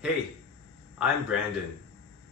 Hey, I'm Brandon.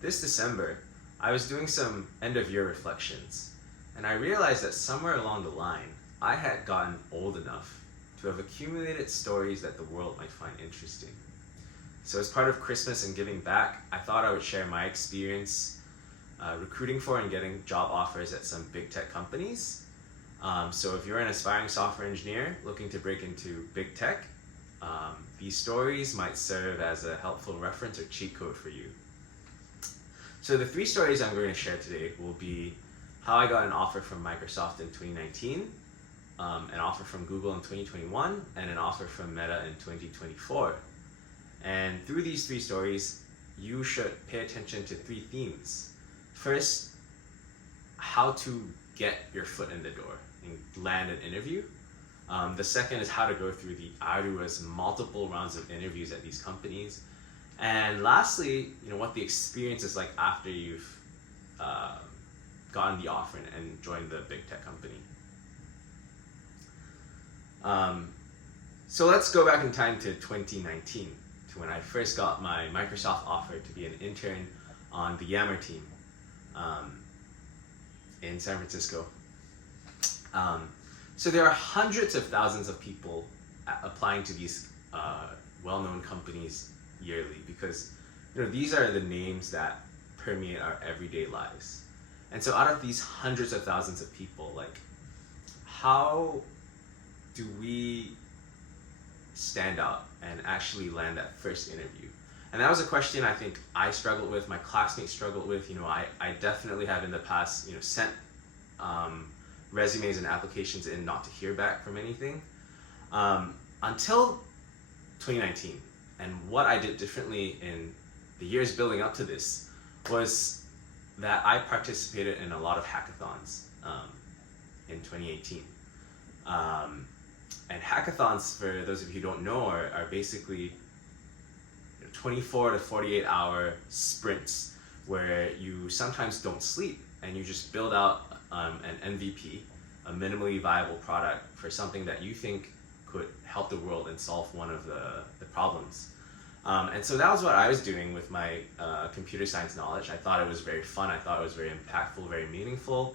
This December, I was doing some end of year reflections, and I realized that somewhere along the line, I had gotten old enough to have accumulated stories that the world might find interesting. So, as part of Christmas and giving back, I thought I would share my experience recruiting for and getting job offers at some big tech companies. So, if you're an aspiring software engineer looking to break into big tech, these stories might serve as a helpful reference or cheat code for you. So the three stories I'm going to share today will be how I got an offer from Microsoft in 2019, an offer from Google in 2021, and an offer from Meta in 2024. And through these three stories, you should pay attention to three themes. First, how to get your foot in the door and land an interview. The second is how to go through the arduous multiple rounds of interviews at these companies. And lastly, what the experience is like after you've gotten the offer and joined the big tech company. So let's go back in time to 2019, to when I first got my Microsoft offer to be an intern on the Yammer team in San Francisco. So there are hundreds of thousands of people applying to these well-known companies yearly because these are the names that permeate our everyday lives. And so out of these hundreds of thousands of people, how do we stand out and actually land that first interview? And that was a question I think I struggled with, my classmates struggled with. I definitely have in the past, sent resumes and applications in not to hear back from anything until 2019. And what I did differently in the years building up to this was that I participated in a lot of hackathons in 2018. And hackathons, for those of you who don't know, are basically 24 to 48 hour sprints where you sometimes don't sleep and you just build out an MVP, a minimally viable product for something that you think could help the world and solve one of the problems. And so that was what I was doing with my computer science knowledge. I thought it was very fun. I thought it was very impactful, very meaningful.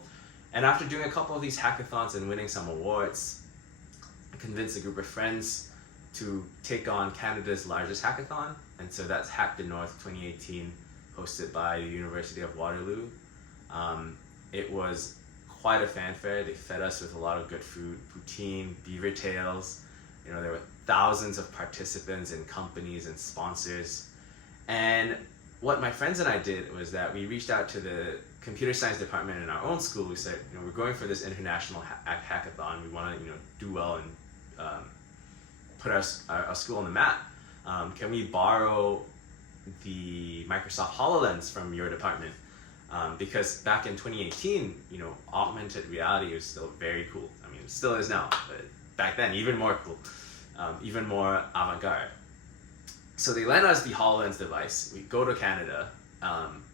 And after doing a couple of these hackathons and winning some awards, I convinced a group of friends to take on Canada's largest hackathon. And so that's Hack the North 2018, hosted by the University of Waterloo. It was quite a fanfare. They fed us with a lot of good food, poutine, beaver tails. There were thousands of participants and companies and sponsors. And what my friends and I did was that we reached out to the computer science department in our own school. We said, we're going for this international hackathon. We want to, do well and put our school on the map. Can we borrow the Microsoft HoloLens from your department? Because back in 2018, augmented reality was still very cool. I mean, it still is now, but back then, even more cool, even more avant-garde. So they lend us the HoloLens device. We go to Canada.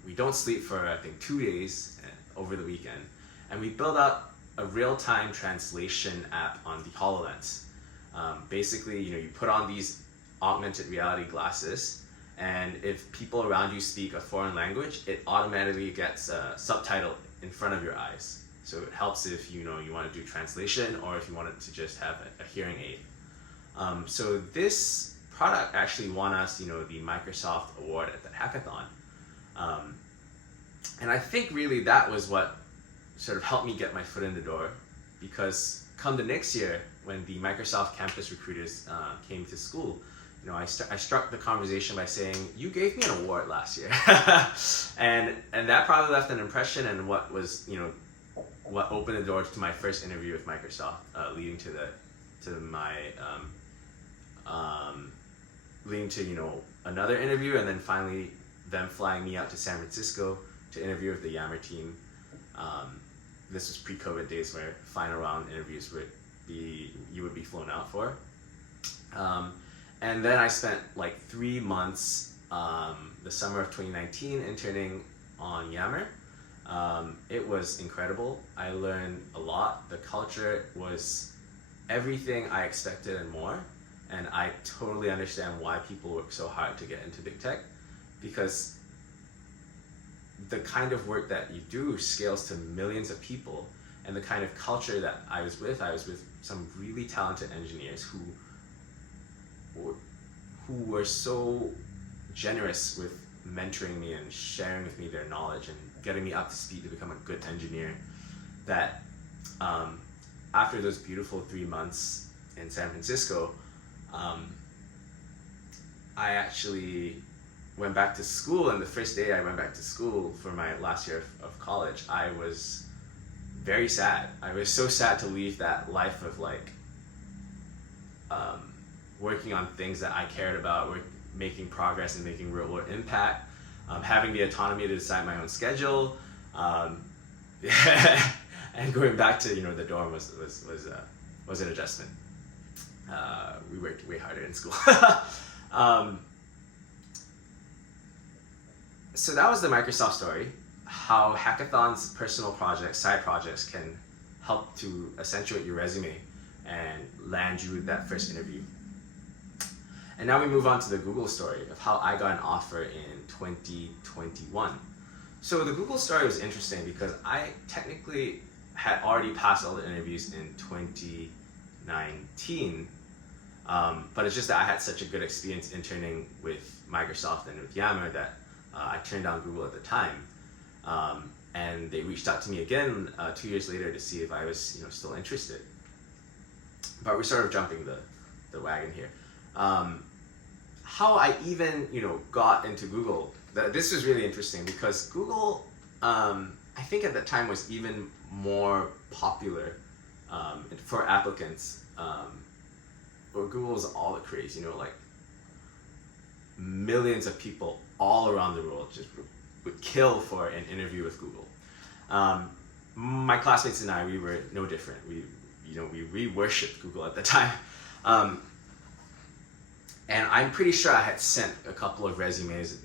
We don't sleep for, I think, 2 days over the weekend. And we build out a real-time translation app on the HoloLens. Basically, you put on these augmented reality glasses, and if people around you speak a foreign language, it automatically gets a subtitle in front of your eyes. So it helps if you want to do translation or if you wanted to just have a hearing aid. So this product actually won us, the Microsoft award at the hackathon. And I think really that was what sort of helped me get my foot in the door, because come the next year when the Microsoft campus recruiters came to school, I struck the conversation by saying, you gave me an award last year. and that probably left an impression, and what was, what opened the door to my first interview with Microsoft, leading to another interview, and then finally them flying me out to San Francisco to interview with the Yammer team. This was pre-COVID days where final round interviews you would be flown out for. And then I spent 3 months, the summer of 2019, interning on Yammer. It was incredible. I learned a lot. The culture was everything I expected and more. and I totally understand why people work so hard to get into big tech, because the kind of work that you do scales to millions of people, and the kind of culture that I was with some really talented engineers who were so generous with mentoring me and sharing with me their knowledge and getting me up to speed to become a good engineer, that after those beautiful 3 months in San Francisco, I actually went back to school, and the first day I went back to school for my last year of college, I was very sad. I was so sad to leave that life of like working on things that I cared about, making progress and making real world impact, having the autonomy to decide my own schedule, and going back to the dorm was an adjustment. We worked way harder in school. So that was the Microsoft story, how hackathons, personal projects, side projects can help to accentuate your resume and land you that first interview. And now we move on to the Google story of how I got an offer in 2021. So the Google story was interesting because I technically had already passed all the interviews in 2019, but it's just that I had such a good experience interning with Microsoft and with Yammer that I turned down Google at the time, and they reached out to me again 2 years later to see if I was still interested. But we're sort of jumping the wagon here. How I even got into Google. This was really interesting because Google, I think at that time was even more popular for applicants. Or Google was all the craze, like millions of people all around the world just would kill for an interview with Google. My classmates and I, we were no different. We worshipped Google at the time. And I'm pretty sure I had sent a couple of resumes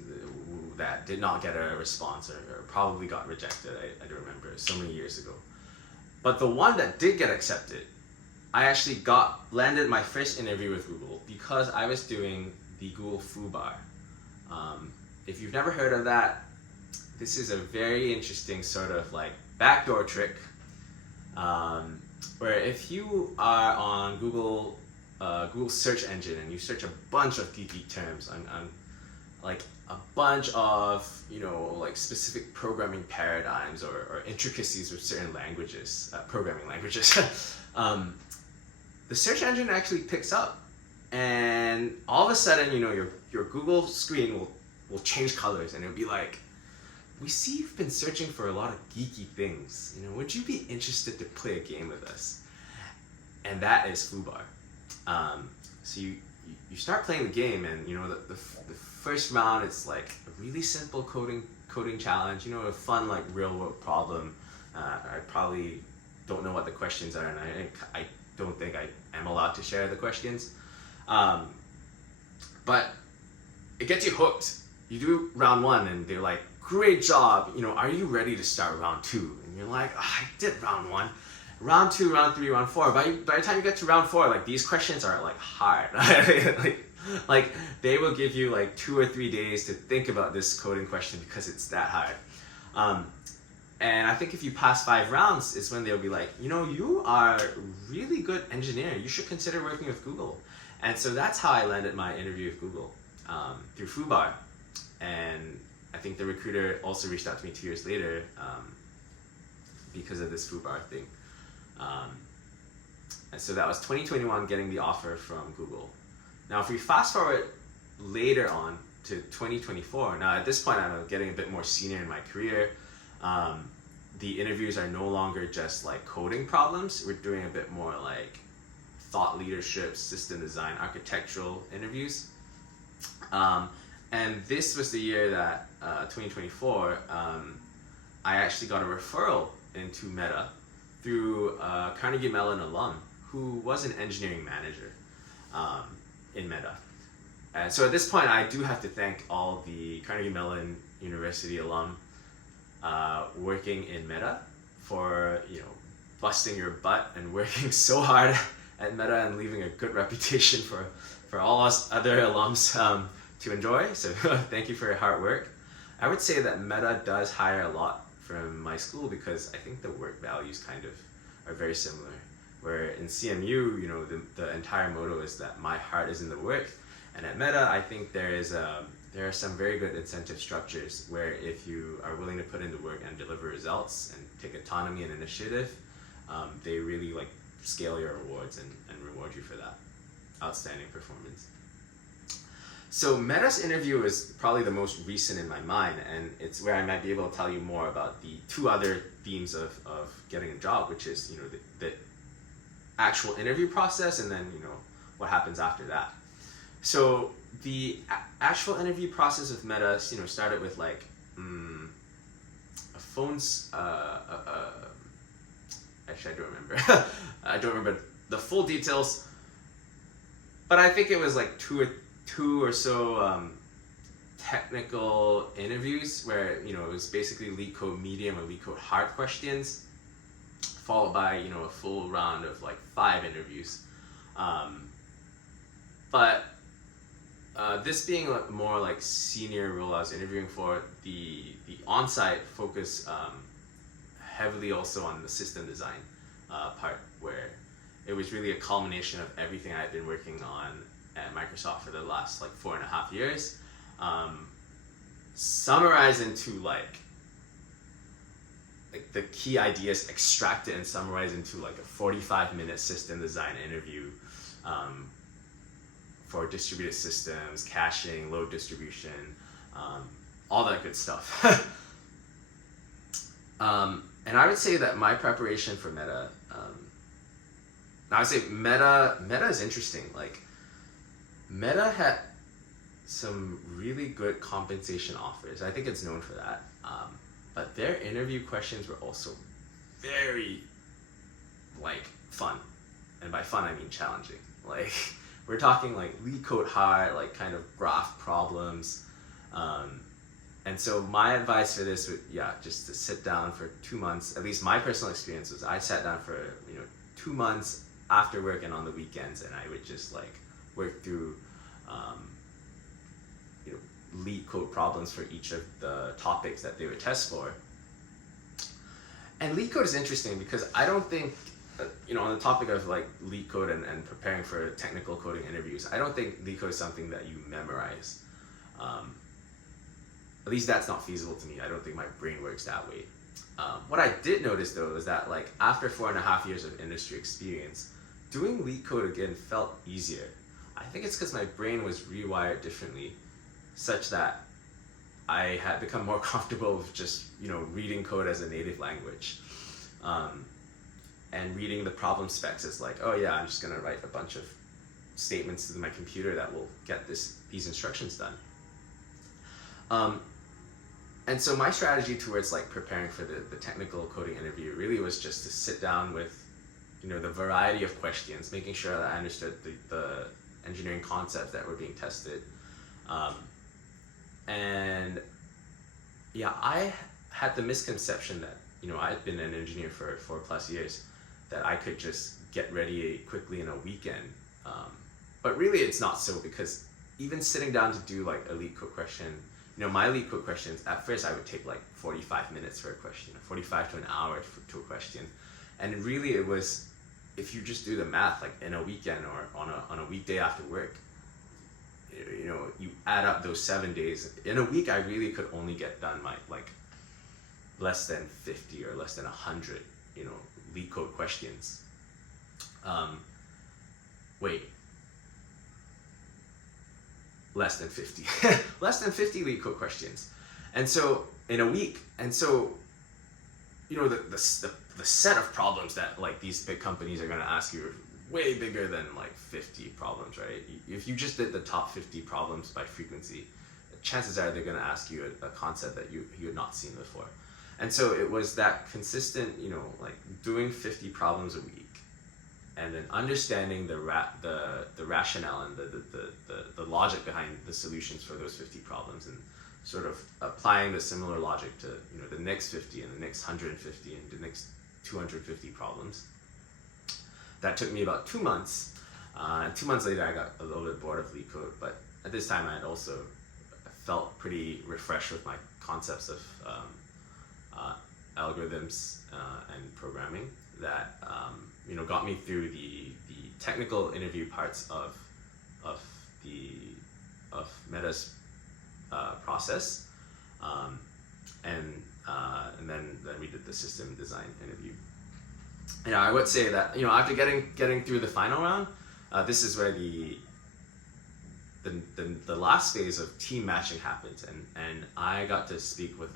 that did not get a response or probably got rejected. I don't remember, so many years ago. But the one that did get accepted, I actually landed my first interview with Google because I was doing the Google Foo Bar. If you've never heard of that, this is a very interesting sort of like backdoor trick, where if you are on Google search engine and you search a bunch of geeky terms on like a bunch of like specific programming paradigms or intricacies with certain languages, programming languages, the search engine actually picks up, and all of a sudden your Google screen will change colors, and it'll be like, we see you've been searching for a lot of geeky things. Would you be interested to play a game with us? And that is Foo Bar. So you start playing the game, and the first round, it's like a really simple coding challenge. A fun like real world problem. I probably don't know what the questions are, and I don't think I am allowed to share the questions. But it gets you hooked. You do round one, and they're like, great job. Are you ready to start round two? And you're like, I did round one. Round two, round three, round four. By the time you get to round four, like these questions are like hard. like they will give you like 2 or 3 days to think about this coding question because it's that hard. And I think if you pass 5 rounds, it's when they'll be like, you are a really good engineer. You should consider working with Google. And so that's how I landed my interview with Google, through Foo Bar. And I think the recruiter also reached out to me 2 years later because of this Foo Bar thing. And so that was 2021, getting the offer from Google. Now, if we fast forward later on to 2024, now at this point I'm getting a bit more senior in my career. The interviews are no longer just like coding problems. We're doing a bit more like thought leadership, system design, architectural interviews. And this was the year that, 2024, I actually got a referral into Meta through a Carnegie Mellon alum who was an engineering manager in Meta. And so at this point, I do have to thank all the Carnegie Mellon University alum working in Meta for busting your butt and working so hard at Meta and leaving a good reputation for all us other alums to enjoy. So thank you for your hard work. I would say that Meta does hire a lot from my school because I think the work values kind of are very similar. Where in CMU, you know, the entire motto is that my heart is in the work. And at Meta, I think there are some very good incentive structures where if you are willing to put in the work and deliver results and take autonomy and initiative, they really like scale your rewards and reward you for that outstanding performance. So Meta's interview is probably the most recent in my mind, and it's where I might be able to tell you more about the two other themes of getting a job, which is, you know, the actual interview process and then, you know, what happens after that. So the actual interview process of Meta, you know, started with like a phone's actually I don't remember. I don't remember the full details, but I think it was like two or so technical interviews where, you know, it was basically lead code medium or lead code hard questions, followed by, you know, a full round of like 5 interviews. But this being like more like senior role I was interviewing for, the on-site focus heavily also on the system design part, where it was really a culmination of everything I had been working on at Microsoft for the last like 4.5 years, summarized into like the key ideas extracted and summarized into like a 45-minute system design interview for distributed systems, caching, load distribution, all that good stuff. And I would say that my preparation for Meta, I would say Meta is interesting. Like, Meta had some really good compensation offers. I think it's known for that. But their interview questions were also very, like, fun. And by fun, I mean challenging. Like, we're talking, like, lead code hard, like, kind of graph problems. And so my advice for this would, just to sit down for 2 months. At least my personal experience was I sat down for, 2 months after work and on the weekends, and I would just, like, work through lead code problems for each of the topics that they would test for. And lead code is interesting because I don't think, on the topic of like lead code and preparing for technical coding interviews, I don't think lead code is something that you memorize. At least that's not feasible to me. I don't think my brain works that way. What I did notice though is that like after 4.5 years of industry experience, doing lead code again felt easier. I think it's because my brain was rewired differently, such that I had become more comfortable with just, reading code as a native language. And reading the problem specs as like, oh yeah, I'm just gonna write a bunch of statements to my computer that will get these instructions done. And so my strategy towards like preparing for the technical coding interview really was just to sit down with, the variety of questions, making sure that I understood the engineering concepts that were being tested. And yeah, I had the misconception that, I'd been an engineer for 4+ years, that I could just get ready quickly in a weekend. But really it's not so, because even sitting down to do like a lead code question, my lead code questions, at first I would take like 45 minutes for a question, 45 to an hour to a question. And really it was, if you just do the math, like in a weekend or on a weekday after work, you add up those 7 days. In a week, I really could only get done like less than 50 or less than 100, lead code questions. Less than 50. Less than 50 lead code questions. And so in a week, and so, the set of problems that like these big companies are gonna ask you are way bigger than like 50 problems, right? If you just did the top 50 problems by frequency, chances are they're gonna ask you a concept that you had not seen before. And so it was that consistent, like doing 50 problems a week, and then understanding the rationale and the logic behind the solutions for those 50 problems, and sort of applying the similar logic to the next 50 and the next 150 and the next 250 problems. That took me about 2 months. 2 months later, I got a little bit bored of LeetCode, but at this time I had also felt pretty refreshed with my concepts of algorithms and programming that got me through the technical interview parts of Meta's process, and then we did the system design interview. I would say that after getting through the final round, this is where the last phase of team matching happens, and I got to speak with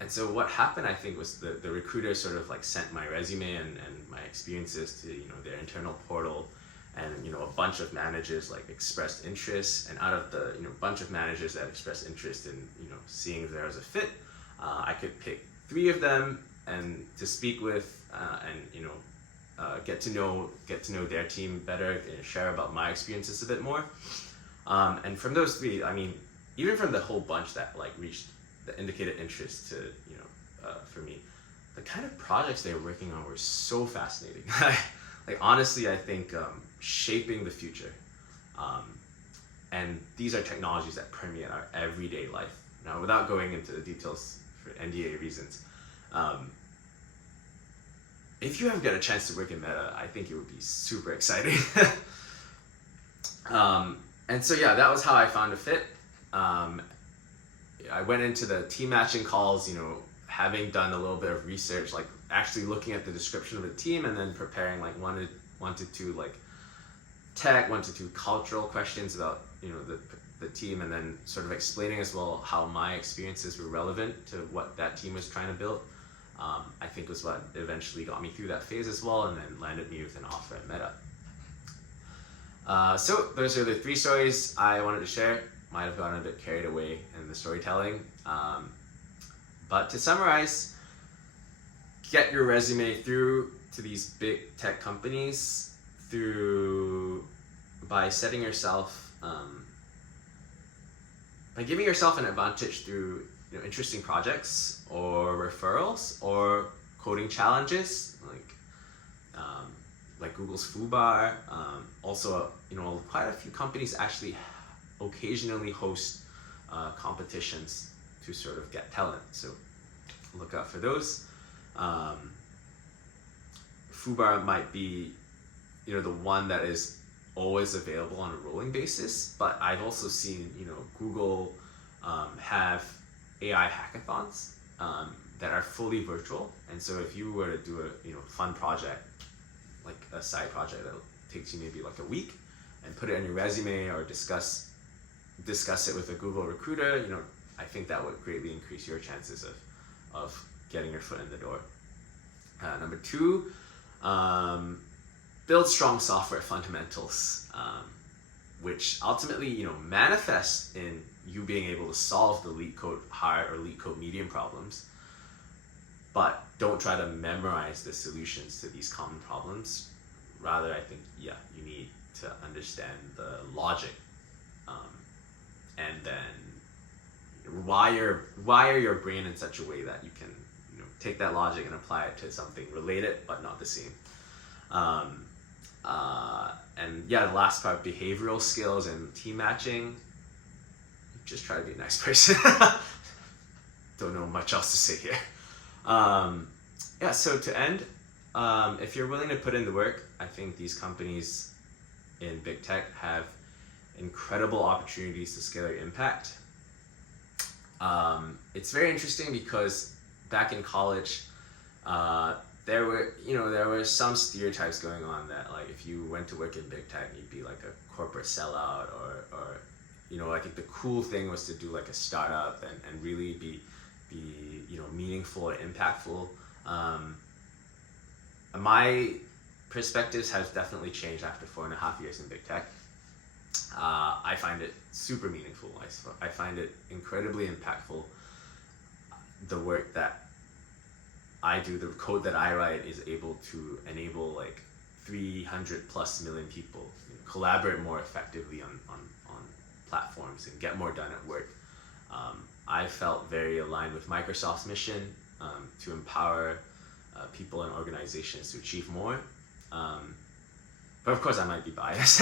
and so what happened, I think, was the recruiter sort of like sent my resume and my experiences to their internal portal, and a bunch of managers like expressed interest, and out of the bunch of managers that expressed interest in seeing if there was a fit, I could pick 3 of them and to speak with, and get to know their team better and share about my experiences a bit more. And from those 3, I mean, even from the whole bunch that like reached the indicated interest to for me, the kind of projects they were working on were so fascinating. Like honestly, I think shaping the future, and these are technologies that permeate our everyday life. Now, without going into the details for NDA reasons, if you ever get a chance to work in Meta, I think it would be super exciting. And so yeah, that was how I found a fit. I went into the team matching calls, having done a little bit of research, like actually looking at the description of the team, and then preparing like one to two like tech, 1 to 2 cultural questions about the team, and then sort of explaining as well how my experiences were relevant to what that team was trying to build. I think was what eventually got me through that phase as well, and then landed me with an offer at Meta. So those are the 3 stories I wanted to share. Might have gotten a bit carried away in the storytelling. But to summarize, get your resume through to these big tech companies by setting yourself, by giving yourself an advantage through interesting projects or referrals or coding challenges, like Google's Foobar. Also, quite a few companies actually occasionally host competitions to sort of get talent, so look out for those. Foobar might be the one that is always available on a rolling basis, but I've also seen Google have AI hackathons that are fully virtual, and so if you were to do a fun project, like a side project that takes you maybe like a week, and put it on your resume or discuss it with a Google recruiter, I think that would greatly increase your chances of getting your foot in the door. Number 2, build strong software fundamentals, which ultimately manifest in you being able to solve the LeetCode hard or LeetCode medium problems, but don't try to memorize the solutions to these common problems. Rather, I think you need to understand the logic, and then wire your brain in such a way that you can take that logic and apply it to something related but not the same. And the last part, behavioral skills and team matching. Just try to be a nice person. Don't know much else to say here. So to end, if you're willing to put in the work, I think these companies in big tech have incredible opportunities to scale your impact. It's very interesting because back in college, there were some stereotypes going on that like if you went to work in big tech, you'd be like a corporate sellout, or I think the cool thing was to do like a startup and really be meaningful or impactful. My perspectives have definitely changed after 4.5 years in big tech. I find it super meaningful. I find it incredibly impactful. The work that I do, the code that I write, is able to enable like 300 plus million people collaborate more effectively on platforms and get more done at work. I felt very aligned with Microsoft's mission to empower people and organizations to achieve more. But of course, I might be biased.